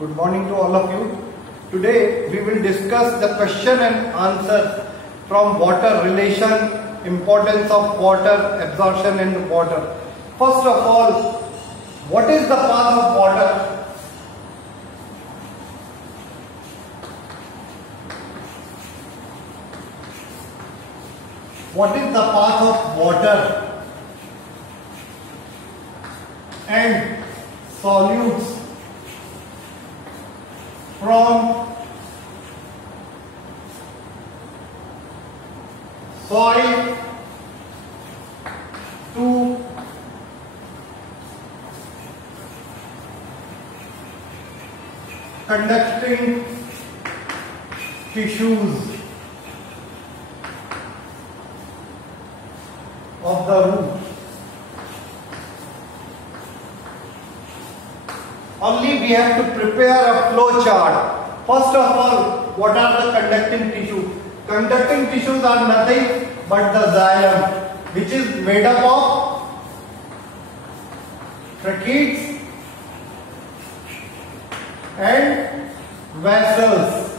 Good morning to all of you. Today we will discuss the question and answers from water relation, importance of water, absorption in water. First of all, what is the path of water? What is the path of water and solutes from soil to conducting tissues of the root? Only we have to prepare a flow chart. First of all, what are the conducting tissues? Conducting tissues are nothing but the xylem, which is made up of tracheids and vessels.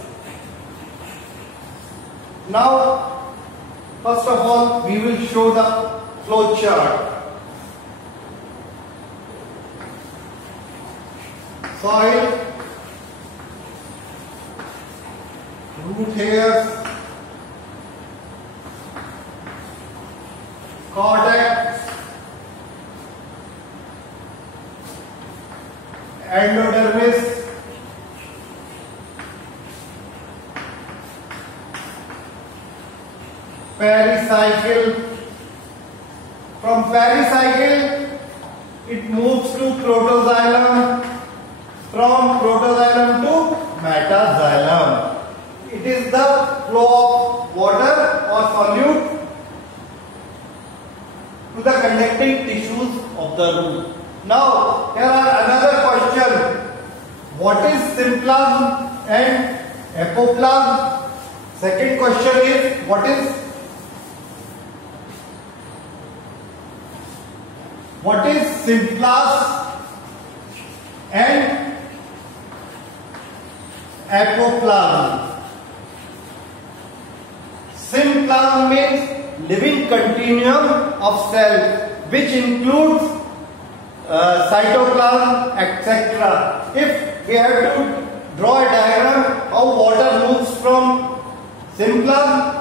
Now, first of all, we will show the flow chart. Soil, root hairs, cortex, endodermis, pericycle. From pericycle, it moves to protoxylem. From protoxylem to metaxylem. It is the flow of water or solute to the conducting tissues of the root. Now, here are another question. What is symplasm and apoplasm? Second question is, what is symplasm and apoplasm? Symplasm means living continuum of cells, which includes cytoplasm, etc. If we have to draw a diagram how water moves from symplasm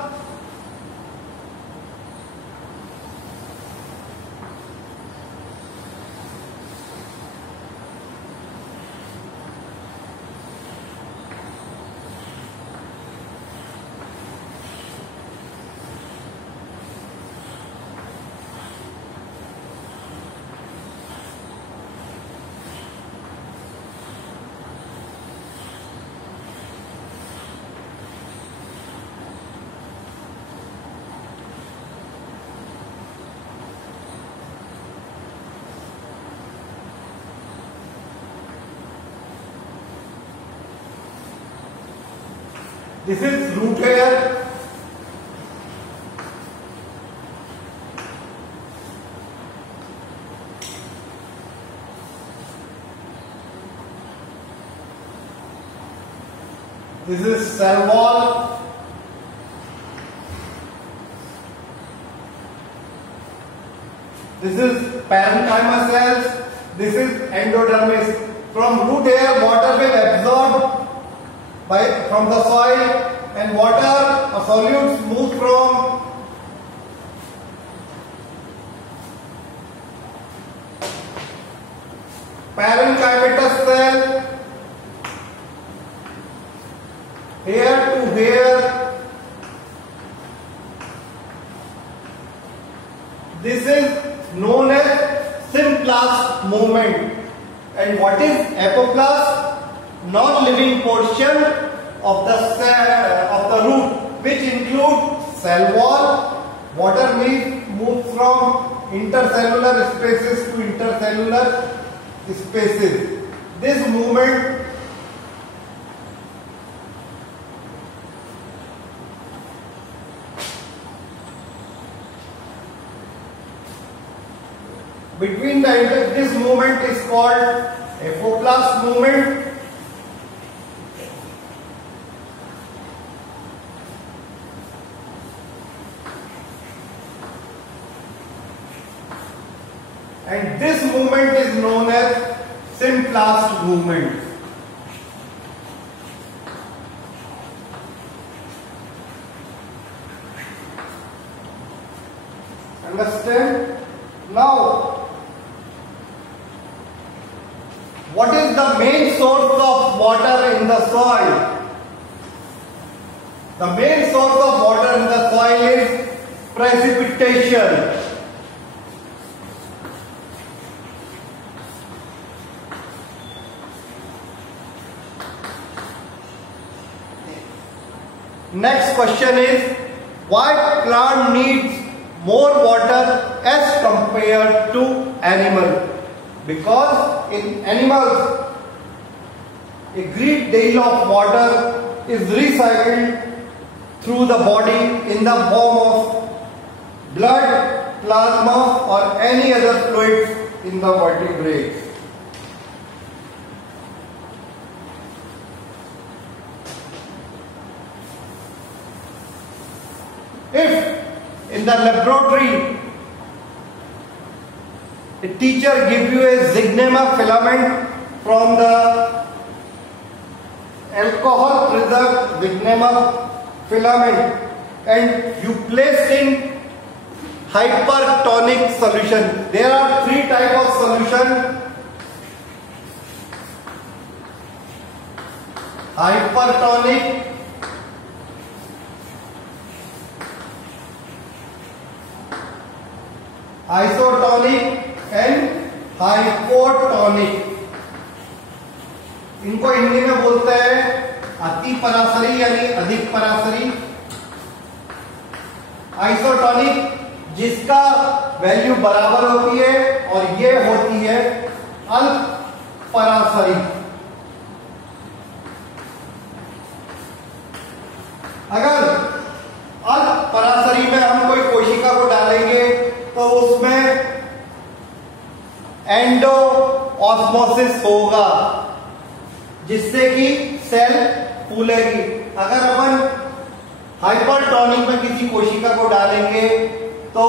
this is root hair, this is cell wall, this is parenchyma cells, this is endodermis. From root hair, water will absorb from the soil, and water or solutes move from parenchymatous cell here to here. This is known as symplasm movement. And what is apoplast? Non-living portion of the root, which include cell wall. Water moves from intercellular spaces to intercellular spaces. This movement between this movement is called apoplast movement, is known as Symplast movement. Understand? Now, what is the main source of water in the soil? The main source of water in the soil is precipitation. Next question is, why plant needs more water as compared to animal? Because in animals, a great deal of water is recycled through the body in the form of blood, plasma or any other fluids in the vertebrates. If in the laboratory a teacher gives you a Zygnema filament from the alcohol preserved Zygnema filament and you place in hypertonic solution. There are three types of solution: hypertonic, isotonic and hypotonic. इनको हिंदी में बोलते हैं अति परासरी यानी अधिक परासरी. आइसोटोनिक जिसका वैल्यू बराबर होती है और ये होती है अल्प परासरी. अगर अल्प परासरी में हम कोई कोशिका को डालेंगे तो उसमें एंडो ऑस्मोसिस होगा जिससे कि सेल फूलेगी. अगर अपन हाइपरटोनिक में किसी कोशिका को डालेंगे तो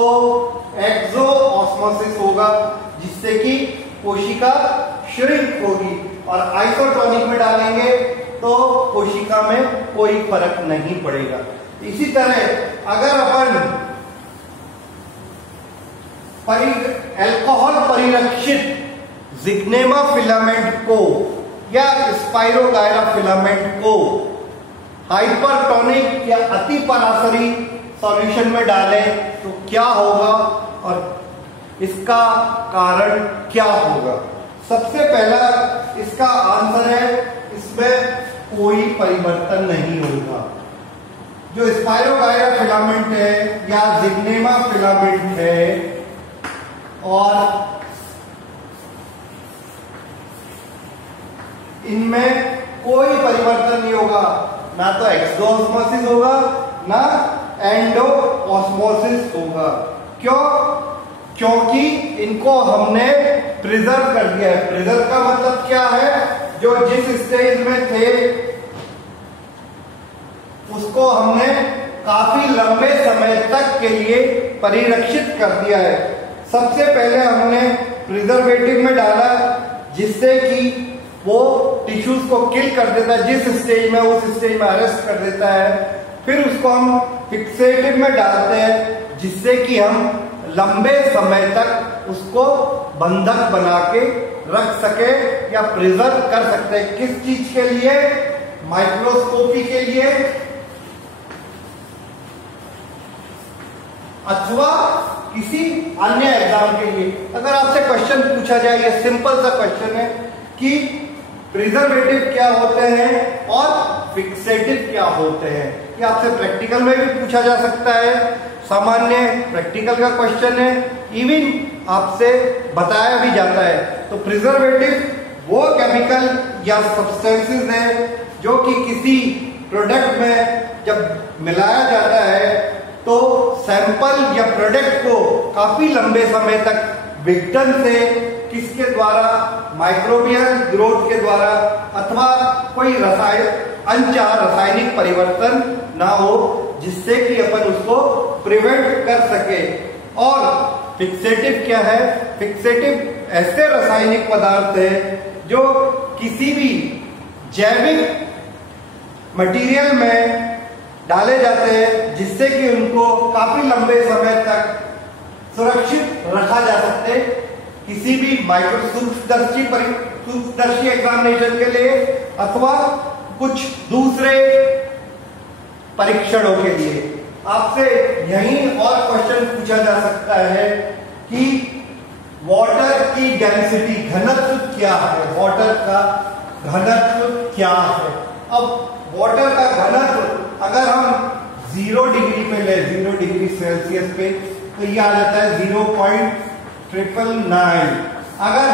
एक्सो ऑस्मोसिस होगा जिससे कि कोशिका श्रिंक होगी. और आइसोटोनिक में डालेंगे तो कोशिका में कोई फर्क नहीं पड़ेगा. इसी तरह अगर अपन अल्कोहल परिरक्षित ज़िग्नेमा फिलामेंट को या स्पाइरोगायरा फिलामेंट को हाइपरटोनिक या अति परासरी सॉल्यूशन में डालें तो क्या होगा और इसका कारण क्या होगा? सबसे पहला इसका आंसर है इसमें कोई परिवर्तन नहीं होगा. जो स्पाइरोगायरा फिलामेंट है या ज़िग्नेमा फिलामेंट है और इनमें कोई परिवर्तन नहीं होगा. ना तो एक्सो ऑस्मोसिस होगा ना एंडो ऑस्मोसिस होगा. क्यों? क्योंकि इनको हमने प्रिजर्व कर दिया है. प्रिजर्व का मतलब क्या है? जो जिस स्टेज में थे उसको हमने काफी लंबे समय तक के लिए परिरक्षित कर दिया है. सबसे पहले हमने प्रिजर्वेटिव में डाला जिससे कि वो टिश्यूज को किल कर देता है जिस स्टेज में, उस स्टेज में अरेस्ट कर देता है. फिर उसको हम फिक्सेटिव में डालते हैं जिससे कि हम लंबे समय तक उसको बंधक बना के रख सके या प्रिजर्व कर सकते हैं. किस चीज के लिए? माइक्रोस्कोपी के लिए अथवा किसी अन्य एग्जाम के लिए. अगर आपसे क्वेश्चन पूछा जाए, ये सिंपल सा क्वेश्चन है कि प्रिजर्वेटिव क्या होते हैं और फिक्सेटिव क्या होते हैं. ये आपसे प्रैक्टिकल में भी पूछा जा सकता है. सामान्य प्रैक्टिकल का क्वेश्चन है. इवन आपसे बताया भी जाता है. तो प्रिजर्वेटिव वो केमिकल या सब्सटेंसेस है जो कि किसी प्रोडक्ट में जब मिलाया जाता है तो सैंपल या प्रोडक्ट को काफी लंबे समय तक विघटन से किसके द्वारा, माइक्रोबियल ग्रोथ के द्वारा अथवा कोई अनचाहा रासायनिक परिवर्तन ना हो जिससे कि अपन उसको प्रिवेंट कर सके. और फिक्सेटिव क्या है? फिक्सेटिव ऐसे रासायनिक पदार्थ है जो किसी भी जैविक मटेरियल में डाले जाते हैं, जिससे कि उनको काफी लंबे समय तक सुरक्षित रखा जा सकते किसी भी सूक्ष्मदर्शी एग्जामिनेशन के लिए अथवा कुछ दूसरे परीक्षणों के लिए। आपसे यही और क्वेश्चन पूछा जा सकता है कि वाटर की डेंसिटी, घनत्व क्या है, वाटर का घनत्व क्या है। अब वाटर का घनत्व अगर हम 0 डिग्री पे ले, 0 डिग्री सेल्सियस पे, तो ये आ जाता है 0.999। अगर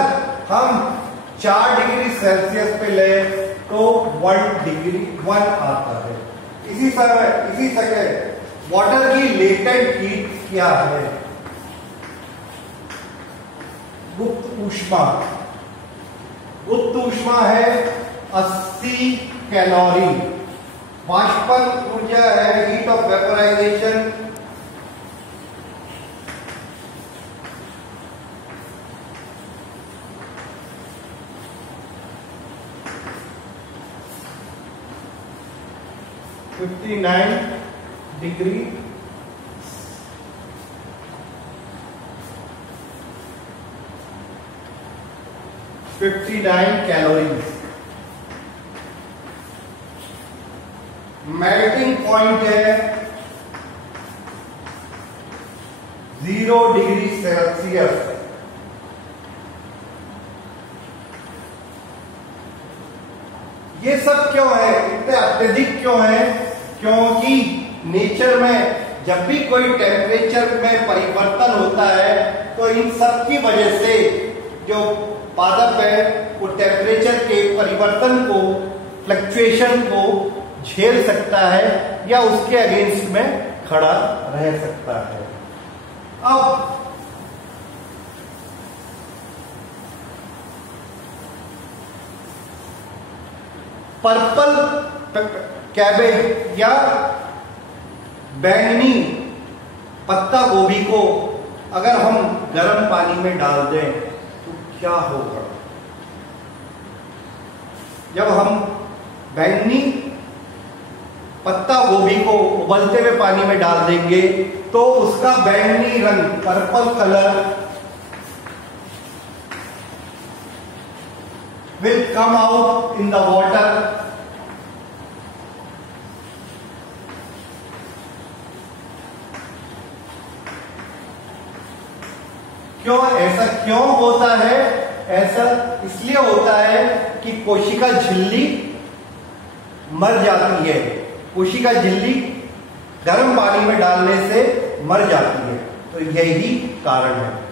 हम 4 डिग्री सेल्सियस पे ले तो 1 आता है। इसी तरह वाटर की लेटेंट हीट क्या है? गुप्त ऊष्मा। गुप्त ऊष्मा है 80 कैलोरी। वाष्पन ऊर्जा है heat of vaporisation 59 degree calories. Melting point है 0 डिग्री सेल्सियस। ये सब क्यों है, इतने अत्यधिक क्यों है? क्योंकि नेचर में जब भी कोई टेम्परेचर में परिवर्तन होता है तो इन सब की वजह से जो पादप है वो टेम्परेचर के परिवर्तन को, फ्लक्चुएशन को झेल सकता है या उसके अगेंस्ट में खड़ा रह सकता है। अब पर्पल कैबेज या बैंगनी पत्ता गोभी को अगर हम गर्म पानी में डाल दें तो क्या होगा? जब हम बैंगनी पत्ता गोभी को उबलते हुए पानी में डाल देंगे तो उसका बैंगनी रंग, purple colour will come out in the water. क्यों ऐसा क्यों होता है? ऐसा इसलिए होता है कि कोशिका झिल्ली मर जाती है। कोशिका झिल्ली गर्म पानी में डालने से मर जाती है, तो यही कारण है।